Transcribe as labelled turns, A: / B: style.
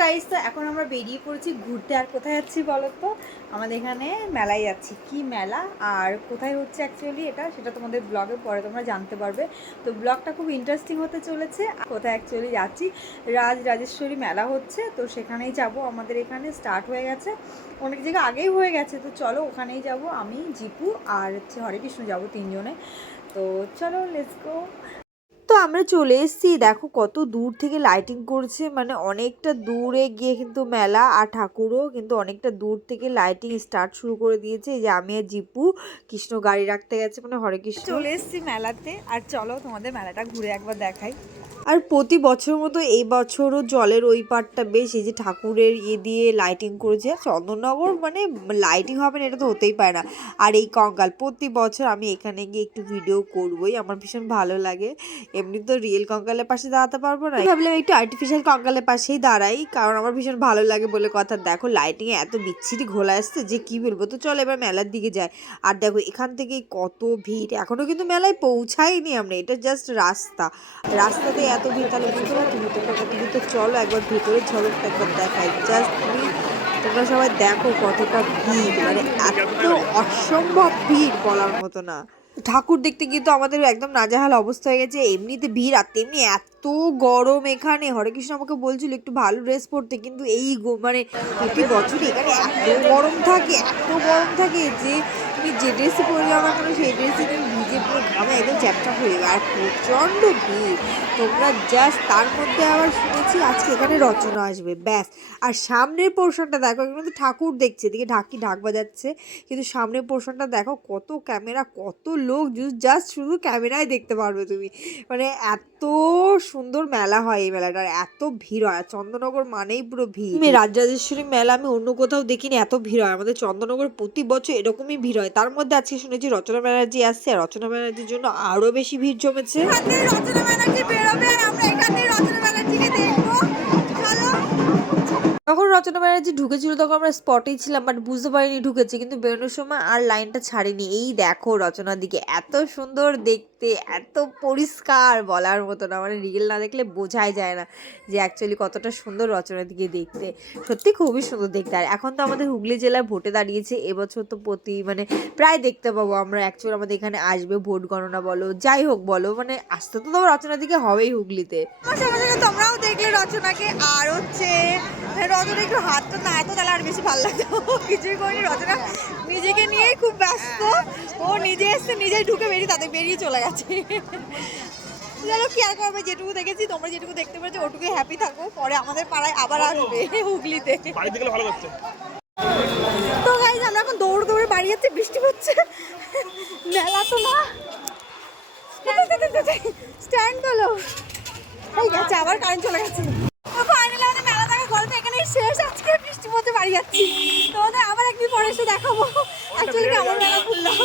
A: Guys তো এখন আমরা বেরিয়ে পড়েছি ঘুরতে। আর কোথায় যাচ্ছি বলো তো আমাদের এখানে মেলায় যাচ্ছি। কি মেলা? আর কোথায় হচ্ছে অ্যাকচুয়ালি এটা, সেটা তোমাদের ব্লগে পরে তোমরা জানতে পারবে। তো ব্লগটা খুব ইন্টারেস্টিং হতে চলেছে। কোথায় অ্যাকচুয়ালি যাচ্ছি? রাজ, রাজেশ্বরী মেলা হচ্ছে, তো সেখানেই যাব। আমাদের এখানে স্টার্ট হয়ে গেছে। অনেক জায়গা আগেই হয়ে গেছে, তো চলো ওখানেই যাব আমি, জিপু আর হচ্ছে হরেকৃষ্ণ যাব তিনজনে। তো চলো লেটস গো তো আমরা চলে এসেছি। দেখো কত দূর থেকে লাইটিং করছে। মানে অনেকটা দূরে গিয়ে কিন্তু মেলা আর ঠাকুরও কিন্তু অনেকটা দূর থেকে লাইটিং স্টার্ট শুরু করে দিয়েছে। যে আমি আর জিপু, কৃষ্ণ গাড়ি রাখতে গেছে মানে হরে কৃষ্ণ। চলে এসেছি মেলাতে। আর চলো তোমাদের মেলাটা ঘুরে একবার দেখাই। আর প্রতি বছর মতো এই বছরও জলের ওই পারটা বেশ, এই যে ঠাকুরের ইয়ে দিয়ে লাইটিং করেছে। চন্দননগর মানে লাইটিং হবে না, এটা তো হতেই পারে না। আর এই কঙ্কাল, প্রতি বছর আমি এখানে গিয়ে একটু ভিডিও করবই, আমার ভীষণ ভালো লাগে। এমনি তো রিয়েল কঙ্কালের পাশে দাঁড়াতে পারব না। ভাবলাম একটু আর্টিফিশিয়াল কঙ্কালের পাশেই দাঁড়াই, কারণ আমার ভীষণ ভালো লাগে বলে কথা। দেখো লাইটিংয়ে এত বিচ্ছিরি ঘোলা আসছে যে কি বলব? তো চলো এবার মেলার দিকে যাই। আর দেখো, এখান থেকে কত ভিড়। এখনও কিন্তু মেলায় পৌঁছাইনি আমরা, এটা জাস্ট রাস্তা। রাস্তাতে এত ভিড়, তাহলে বুঝতে পারছ ভিতরটা কত ভিতর চলো, একবার ভিতরে ঝলকটা একবার দেখাই। জাস্ট তুমি, তোমরা সবাই দেখো কতটা ভিড় মানে এত অসম্ভব ভিড় বলার মতো না। ঠাকুর দেখতে গিয়ে তো আমাদের একদম নাজাহাল অবস্থা হয়ে গেছে, এমনিতে ভিড় আর তেমনি এত গরম এখানে। হরেকৃষ্ণ আমাকে বলছিল একটু ভালো ড্রেস পরতে, কিন্তু এই মানে প্রতি বছর এখানে এত গরম থাকে, এত গরম থাকে যে তুমি যে ড্রেসই পরে যাও না কেন সেই ড্রেসে তুমি ভিজে পুরো ঘামে একদম চ্যাপটা হয়ে যাবে আর প্রচণ্ড ভিড়। তোমরা জাস্ট তার মধ্যে আবার শুনেছি, আজকে এখানে রচনা আসবে। ব্যাস। আর সামনের পোর্শনটা দেখো, এখানে তো ঠাকুর দেখছে। এদিকে ঢাকি ঢাক বাজাচ্ছে। কিন্তু সামনের পোর্শনটা দেখো, কত ক্যামেরা কত লোক জাস্ট শুধু ক্যামেরায় দেখতে পারবে তুমি। মানে এত সুন্দর মেলা হয় এই মেলাটার। এত ভিড় হয়। চন্দননগর মানেই পুরো ভিড়। আমি রাজরাজেশ্বরী মেলা আমি অন্য কোথাও দেখিনি, এত ভিড় হয়। আমাদের চন্দননগর প্রতি বছর এরকমই ভিড় হয়। তার মধ্যে আজকে শুনেছি, রচনা ব্যানার্জি আসছে। আর রচনা ব্যানার্জির জন্য আরও বেশি ভিড় জমেছে?
B: রচনা বেরোবে আর আমরা এখান
A: যখন রচনা ব্যানার্জি ঢুকেছিল তখন আমরা স্পটেই ছিলাম বাট বুঝতে পারিনি ঢুকেছে, কিন্তু বেরোনোর সময় আর লাইনটা ছাড়েনি। এই দেখো রচনার দিকে, এত সুন্দর দেখতে, এত পরিষ্কার বলার মতো না মানে রিয়েল না দেখলে বোঝাই যায় না যে অ্যাকচুয়ালি কতটা সুন্দর রচনার দিকে দেখতে। সত্যি খুবই সুন্দর দেখতে। আর এখন তো আমাদের হুগলি জেলায় ভোটে দাঁড়িয়েছে, এবছর তো প্রতি মানে প্রায় দেখতে পাবো আমরা অ্যাকচুয়ালি আমাদের এখানে আসবে ভোট গণনা বলো, যাই হোক বলো মানে আসতে তো তোমার রচনার দিকে হবেই হুগলিতে।
B: তোমরাও দেখলে রচনাকে আর হচ্ছে রচনা একটু হাতটা না এত তাহলে আর বেশি ভালো লাগতো। কিছুই করিনি রচনা নিজেকে নিয়েই খুব ব্যস্ত। ও নিজে এসছে নিজেই ঢুকে বেরিয়ে তাদের বেরিয়ে চলে গেছে। চলো কি আর করবে যেটুকু দেখেছি তোমরা যেটুকু দেখতে পেরেছ ওটুকু হ্যাপি থাকো। পরে আমাদের পাড়ায় আবার আসবে হুগলিতে। তো গাইজ আমরা এখন দৌড় দৌড়ে বাড়ি যাচ্ছি বৃষ্টি পড়ছে। মেলা তো না। স্ট্যান্ড হলো এই আবার কারেন্ট চলে গেছে। ফাইনালি আমাদের এখানেই শেষ। আজকে বৃষ্টি পড়তে বাড়ি যাচ্ছি। তোমাদের আবার একদিন পরে এসে দেখাবো। অ্যাকচুয়ালি কেমন মেলা ঘুরলাম।